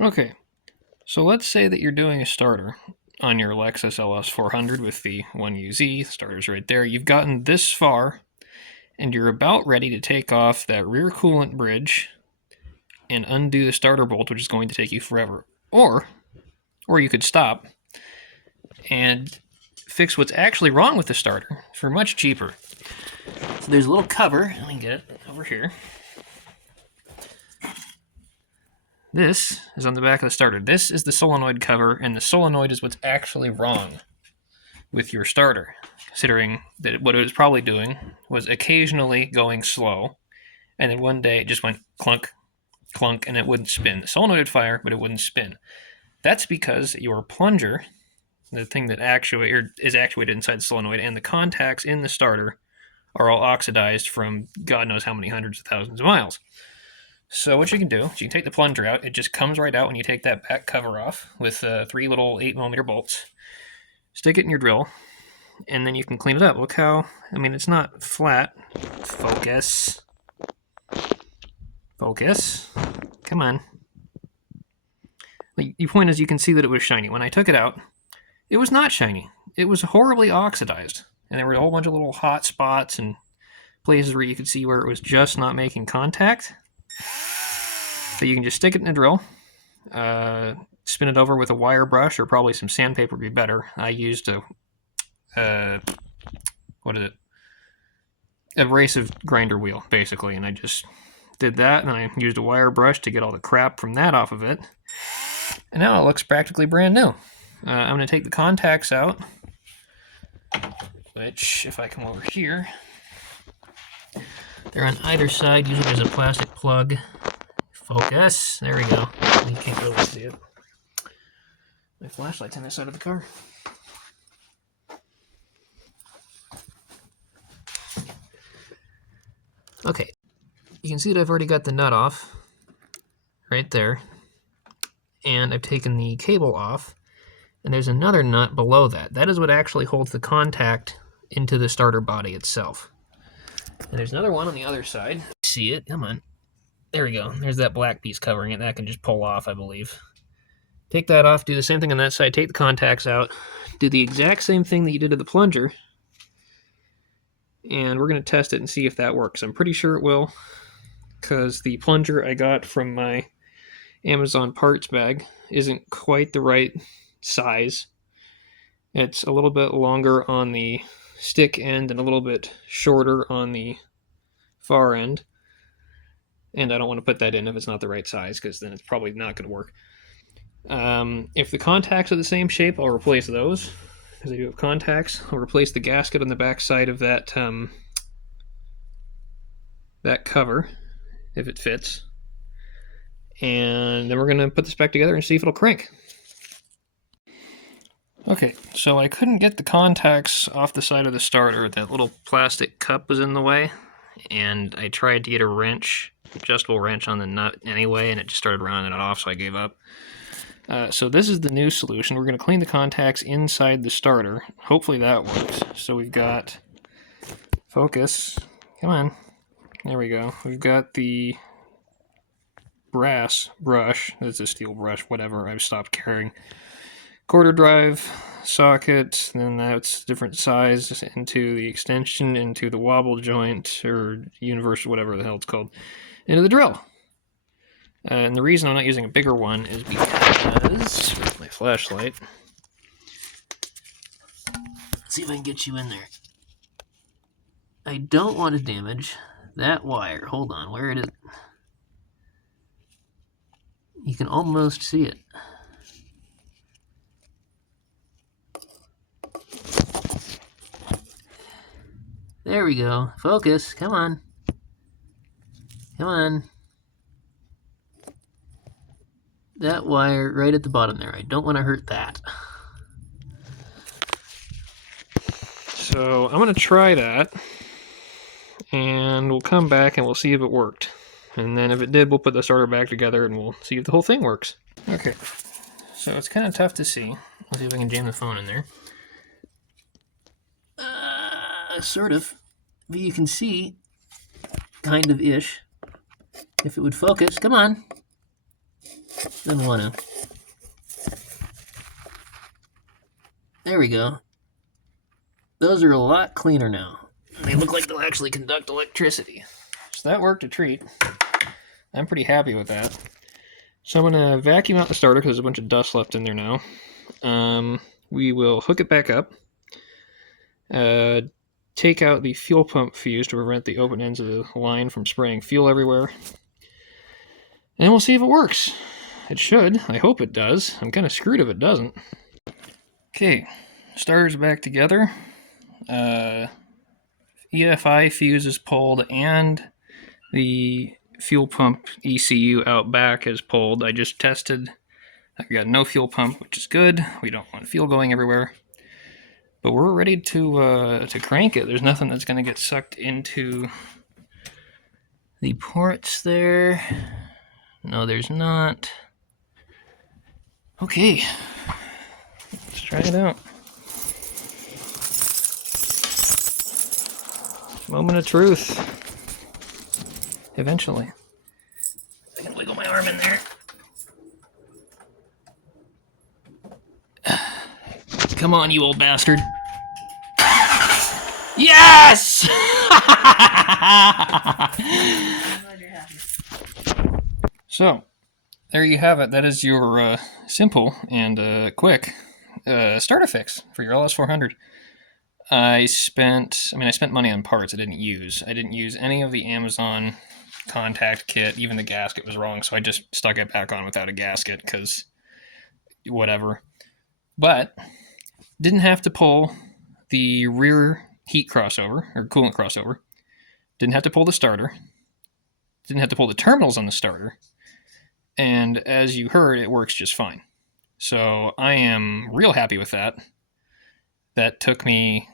Okay, so let's say that you're doing a starter on your Lexus LS400 with the 1UZ. The starter's right there. You've gotten this far, and you're about ready to take off that rear coolant bridge and undo the starter bolt, which is going to take you forever. Or you could stop and fix what's actually wrong with the starter for much cheaper. So there's a little cover. Let me get it over here. This is on the back of the starter. This is the solenoid cover, and the solenoid is what's actually wrong with your starter, considering that what it was probably doing was occasionally going slow, and then one day it just went clunk, clunk, and it wouldn't spin. The solenoid would fire, but it wouldn't spin. That's because your plunger, the thing that is actuated inside the solenoid, and the contacts in the starter are all oxidized from God knows how many hundreds of thousands of miles. So what you can do is you can take the plunger out. It just comes right out when you take that back cover off with 3 little 8mm bolts. Stick it in your drill, and then you can clean it up. Look how, it's not flat. Focus. Focus. Come on. The point is you can see that it was shiny. When I took it out, it was not shiny. It was horribly oxidized. And there were a whole bunch of little hot spots and places where you could see where it was just not making contact. So you can just stick it in a drill, spin it over with a wire brush, or probably some sandpaper would be better. I used a abrasive grinder wheel, basically, and I just did that, and I used a wire brush to get all the crap from that off of it. And now it looks practically brand new. I'm going to take the contacts out, which, if I come over here, they're on either side. Usually there's a plastic plug. Focus. There we go. You can't really see it. My flashlight's on this side of the car. Okay. You can see that I've already got the nut off. Right there. And I've taken the cable off. And there's another nut below that. That is what actually holds the contact into the starter body itself. And there's another one on the other side. See it? Come on. There we go. There's that black piece covering it. That can just pull off, I believe. Take that off. Do the same thing on that side. Take the contacts out. Do the exact same thing that you did to the plunger. And we're going to test it and see if that works. I'm pretty sure it will, because the plunger I got from my Amazon parts bag isn't quite the right size. It's a little bit longer on the stick end and a little bit shorter on the far end. And I don't want to put that in if it's not the right size, because then it's probably not going to work. If the contacts are the same shape, I'll replace those, because I do have contacts. I'll replace the gasket on the back side of that that cover, if it fits. And then we're going to put this back together and see if it'll crank. Okay, so I couldn't get the contacts off the side of the starter. That little plastic cup was in the way, and I tried to get a wrench, adjustable wrench on the nut anyway, and it just started rounding it off, so I gave up. So this is the new solution. We're going to clean the contacts inside the starter. Hopefully that works. So we've got, focus, come on, there we go. We've got the brass brush, that's a steel brush, whatever, I've stopped carrying. Quarter drive socket, then that's different size into the extension, into the wobble joint, or universal, whatever the hell it's called, into the drill. And the reason I'm not using a bigger one is because, with my flashlight, let's see if I can get you in there. I don't want to damage that wire. Hold on, where it is. You can almost see it. There we go. Focus. Come on. Come on. That wire right at the bottom there. I don't want to hurt that. So I'm going to try that. And we'll come back and we'll see if it worked. And then if it did, we'll put the starter back together and we'll see if the whole thing works. Okay. So it's kind of tough to see. Let's see if I can jam the phone in there. Sort of. But you can see, kind of ish, if it would focus. Come on. Didn't want to. There we go. Those are a lot cleaner now. They look like they'll actually conduct electricity. So that worked a treat. I'm pretty happy with that. So I'm going to vacuum out the starter because there's a bunch of dust left in there now. We will hook it back up. Take out the fuel pump fuse to prevent the open ends of the line from spraying fuel everywhere. And we'll see if it works. It should. I hope it does. I'm kind of screwed if it doesn't. Okay, starter's back together. EFI fuse is pulled and the fuel pump ECU out back is pulled. I just tested. I've got no fuel pump, which is good. We don't want fuel going everywhere. But we're ready to crank it. There's nothing that's going to get sucked into the ports there. No, there's not. Okay, let's try it out. Moment of truth. Eventually. I can wiggle my arm in there. Come on, you old bastard. Yes! So, there you have it. That is your simple and quick starter fix for your LS400. I spent money on parts I didn't use. I didn't use any of the Amazon contact kit. Even the gasket was wrong, so I just stuck it back on without a gasket because whatever. But didn't have to pull the rear heat crossover or coolant crossover. Didn't have to pull the starter. Didn't have to pull the terminals on the starter. And as you heard, it works just fine. So I am real happy with that. That took me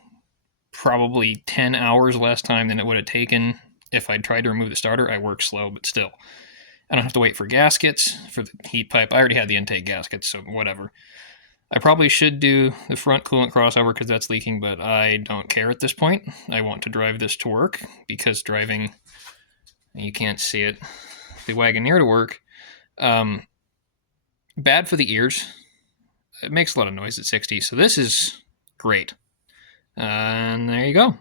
probably 10 hours less time than it would have taken if I'd tried to remove the starter. I work slow, but still. I don't have to wait for gaskets for the heat pipe. I already had the intake gaskets, so whatever. I probably should do the front coolant crossover because that's leaking, but I don't care at this point. I want to drive this to work because driving, you can't see it, the Wagoneer to work, bad for the ears. It makes a lot of noise at 60, so this is great. And there you go.